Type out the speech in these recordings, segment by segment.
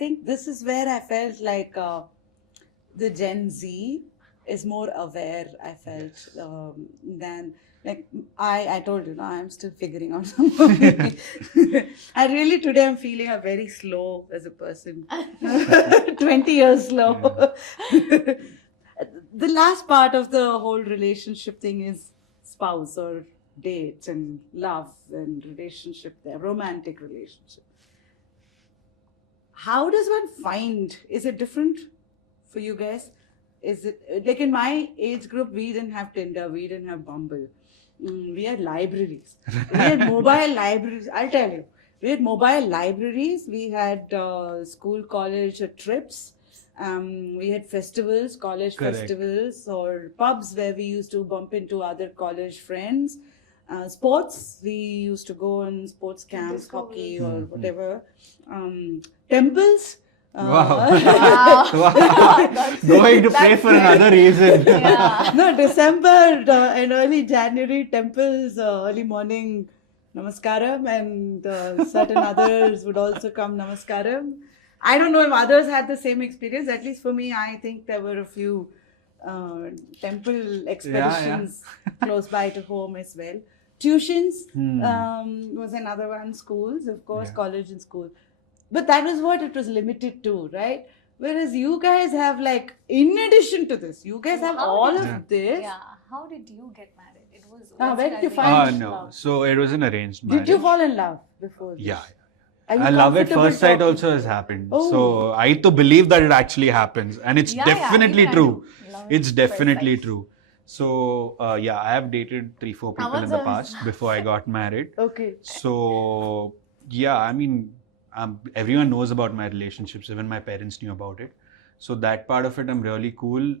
think this is where I felt like the Gen Z is more aware, I felt, than like I told you, I'm still figuring out some of me. I really today I'm feeling very slow as a person. 20 years slow. The last part of the whole relationship thing is spouse or dates and love and relationship there, romantic relationship. How does one find, is it different for you guys? Is it like in my age group, we didn't have Tinder, we didn't have Bumble. We had libraries. We had mobile libraries. I'll tell you. We had mobile libraries. We had school, college trips. We had festivals, college festivals, or pubs where we used to bump into other college friends. Sports, we used to go on sports camps, hockey or whatever. Temples. Wow. Going to play for another reason. No, December and early January, temples, early morning namaskaram, and certain others would also come namaskaram. I don't know if others had the same experience. At least for me, I think there were a few temple expeditions close by to home as well. Tuitions was another one. Schools, of course, college and school. But that was what it was limited to, right? Whereas you guys have like, in addition to this, you guys have all of this. Yeah. How did you get married? It was. When did you find no. love? So it was an arranged marriage. Did you fall in love before this? Yeah. Are you I love at comfortable first sight talking? also has happened. Oh. So I to believe that it actually happens, and it's definitely true. It's definitely true. So I have dated 3-4 people in the past before I got married. Okay. So I mean, everyone knows about my relationships. Even my parents knew about it. So that part of it, I'm really cool.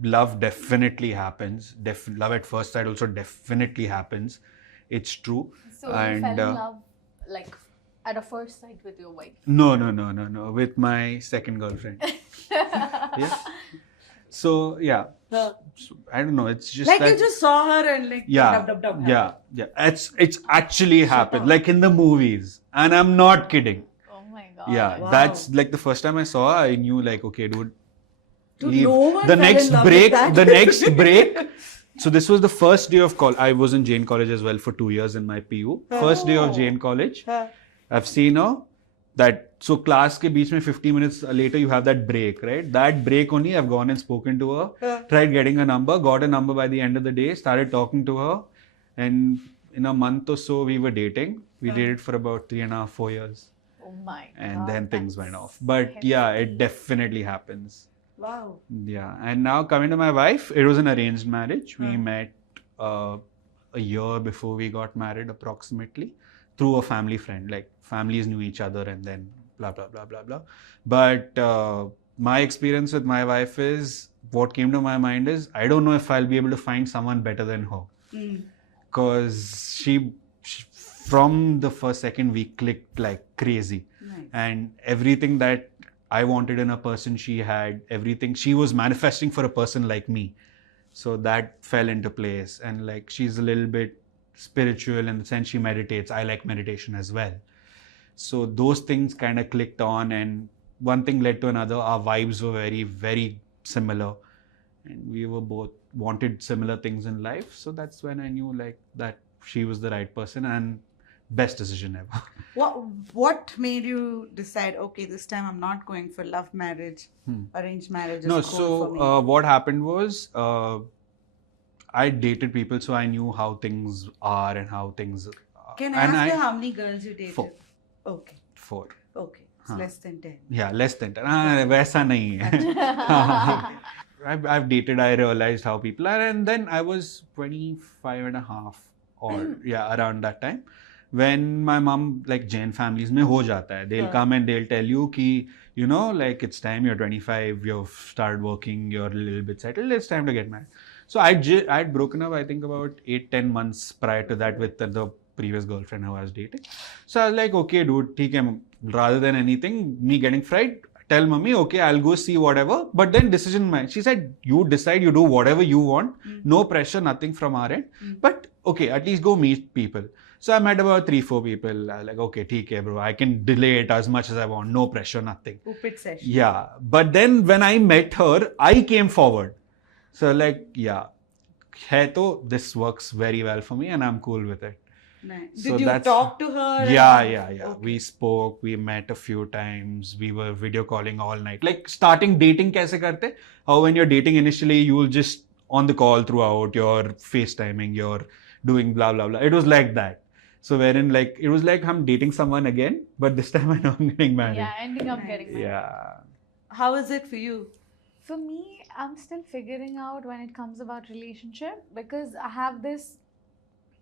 Love definitely happens. Love at first sight also definitely happens. It's true. So you fell in love like at a first sight with your wife? No. With my second girlfriend. So I don't know. It's just like that, you just saw her and like yeah. It's actually happened, like in the movies, and I'm not kidding. Oh my god. Yeah, Wow. that's like the first time I saw her, I knew like, okay, dude, leave. no one The fell next in love break, with that. the next break. So this was the first day of college. I was in Jain College as well for 2 years in my PU. First day of Jain College. I've seen her. So class ke beech mein 50 minutes later you have that break, right? That break only I've gone and spoken to her, tried getting a number, got a number by the end of the day, started talking to her, and in a month or so we were dating. We dated for about 3.5-4 years. Oh my god. And then things went off. But it definitely happens. Wow. Yeah. And now coming to my wife, it was an arranged marriage. We met a year before we got married approximately through a family friend. Like families knew each other and then blah, blah, blah, blah, blah. But my experience with my wife is, what came to my mind is, I don't know if I'll be able to find someone better than her. Because she from the first second we clicked like crazy. Nice. And everything that I wanted in a person, she had. Everything she was manifesting for a person like me. So that fell into place. And like, she's a little bit spiritual in the sense she meditates. I like meditation as well. So those things kind of clicked on, and one thing led to another. Our vibes were very, very similar, and we were both wanted similar things in life. So that's when I knew like that she was the right person, and best decision ever. What made you decide, okay, this time I'm not going for love marriage, arranged marriage is No, cool so for me? what happened was, I dated people, so I knew how things are and how things are. Can I ask you how many girls you dated? 4. Okay. 4. Okay. It's less than 10. Yeah, less than 10. वैसा नहीं है. I've dated, I realized how people are, and then I was 25.5 or around that time. When my mom, like Jain families में हो जाता है, they'll come and they'll tell you कि, you know, like it's time, you're 25, you've started working, you're a little bit settled, it's time to get married. So I'd broken up, I think about 8-10 months prior to that with the previous girlfriend who I was dating. So I was like, okay, dude, theek hai, rather than anything, me getting fried, tell mommy, okay, I'll go see whatever. But then decision mine. She said, you decide, you do whatever you want. No pressure, nothing from our end. But okay, at least go meet people. So I met about 3-4 people. I was like, okay, theek hai, bro. I can delay it as much as I want. No pressure, nothing. Upit session. Yeah. But then when I met her, I came forward. So like, yeah. Hai to, this works very well for me and I'm cool with it. Nice. So Did you that's- talk to her? Yeah. Okay. We spoke, we met a few times, we were video calling all night. Like starting dating kaise karte? How when you're dating initially, you will just on the call throughout, you're FaceTiming, you're doing blah, blah, blah. It was like that. So wherein like, it was like I'm dating someone again, but this time I know I'm getting married. Yeah, ending up Nice. getting married. Yeah. How is it for you? For me, I'm still figuring out when it comes about relationship, because I have this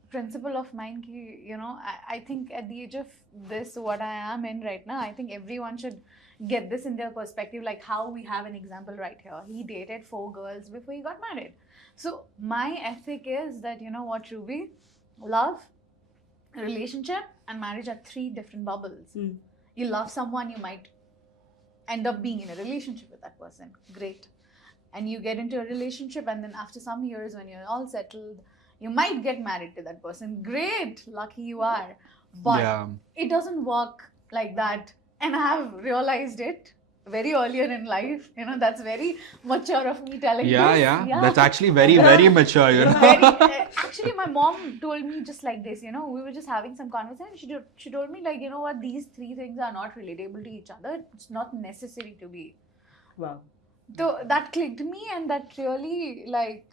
principle of mine ki, you know, I think at the age of this, what I am in right now, I think everyone should get this in their perspective, like how we have an example right here. He dated 4 girls before he got married. So my ethic is that, you know what, Ruby, love, relationship and marriage are 3 different bubbles. You love someone, you might end up being in a relationship with that person. Great. And you get into a relationship, and then after some years when you're all settled, you might get married to that person. Great. Lucky you are. But Yeah. it doesn't work like that. And I have realized it very earlier in life. You know, that's very mature of me telling this. Yeah. That's actually very, very mature, you know. Actually, my mom told me just like this, you know, we were just having some conversation. She told me, like, you know what, these 3 things are not relatable to each other. It's not necessary to be. Wow. So that clicked me, and that really, like,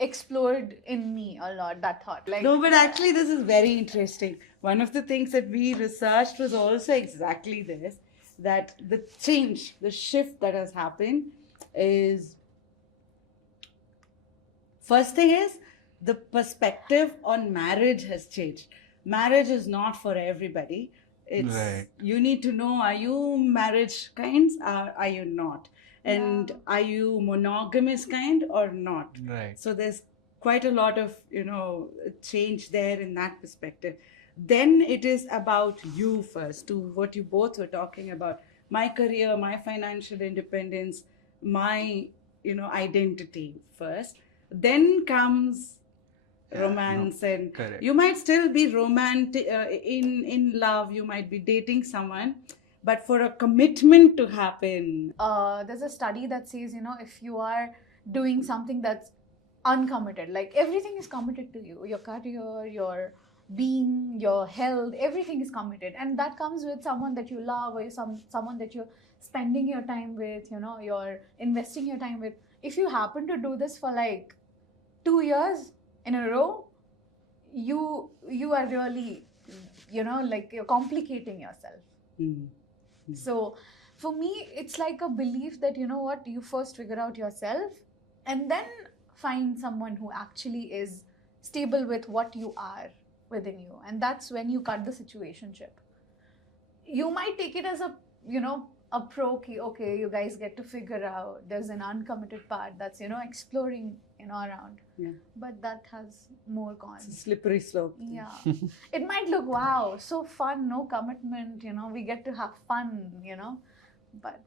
explored in me a lot, that thought. Like, No, but actually, this is very interesting. One of the things that we researched was also exactly this, that the change, the shift that has happened is, first thing is, the perspective on marriage has changed. Marriage is not for everybody. It's, Right. you need to know, are you marriage kinds or are you not? And Yeah. are you monogamous kind or not? Right. So there's quite a lot of, you know, change there in that perspective. Then it is about you first, to what you both were talking about. My career, my financial independence, my, you know, identity first. Then comes romance, and correct. you might still be romantic, in love, you might be dating someone, but for a commitment to happen, there's a study that says, you know, if you are doing something that's uncommitted, like everything is committed to you, your career, your being, your health, everything is committed, and that comes with someone that you love, or someone that you're spending your time with, you know, you're investing your time with. If you happen to do this for like 2 years in a row, you are really, you know, like, you're complicating yourself. So for me, it's like a belief that, you know what, you first figure out yourself and then find someone who actually is stable with what you are within you. And that's when you cut the situationship. You might take it as a, you know, a pro key. Okay, you guys get to figure out. There's an uncommitted part that's, you know, exploring, you know, around. Yeah. But that has more it's a cons. slippery slope. Yeah. It might look, wow, so fun, no commitment, you know, we get to have fun, you know. But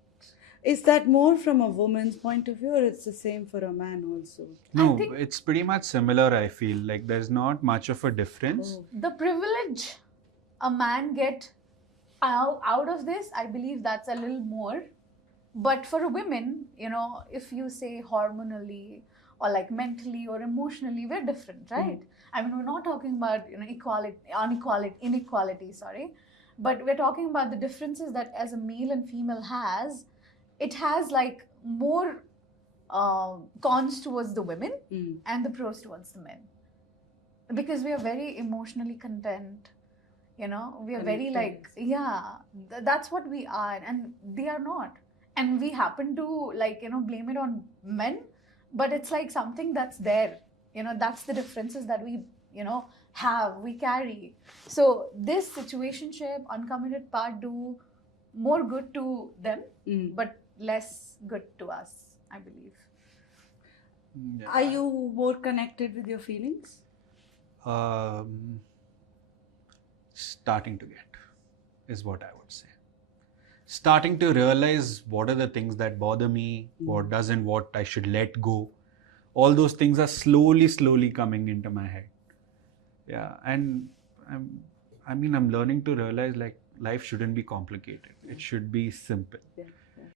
Is that more from a woman's point of view, or it's the same for a man also? No, think- it's pretty much similar, I feel. Like, there's not much of a difference. Oh. the privilege a man get out of this, I believe that's a little more. But for women, you know, if you say hormonally or like mentally or emotionally, we're different, right? I mean, we're not talking about, you know, inequality, sorry, but we're talking about the differences that as a male and female has. It has like more cons towards the women and the pros towards the men, because we are very emotionally content, you know, we are very like, yeah, that's what we are, and they are not. And we happen to, like, you know, blame it on men, but it's like something that's there, you know, that's the differences that we, you know, we carry. So this situationship, uncommitted part do more good to them, but less good to us, I believe. Yeah. Are you more connected with your feelings? Starting to get is what I would say. Starting to realize what are the things that bother me, what doesn't, what I should let go. All those things are slowly coming into my head. Yeah, and I'm learning to realize like life shouldn't be complicated. It should be simple. Yeah.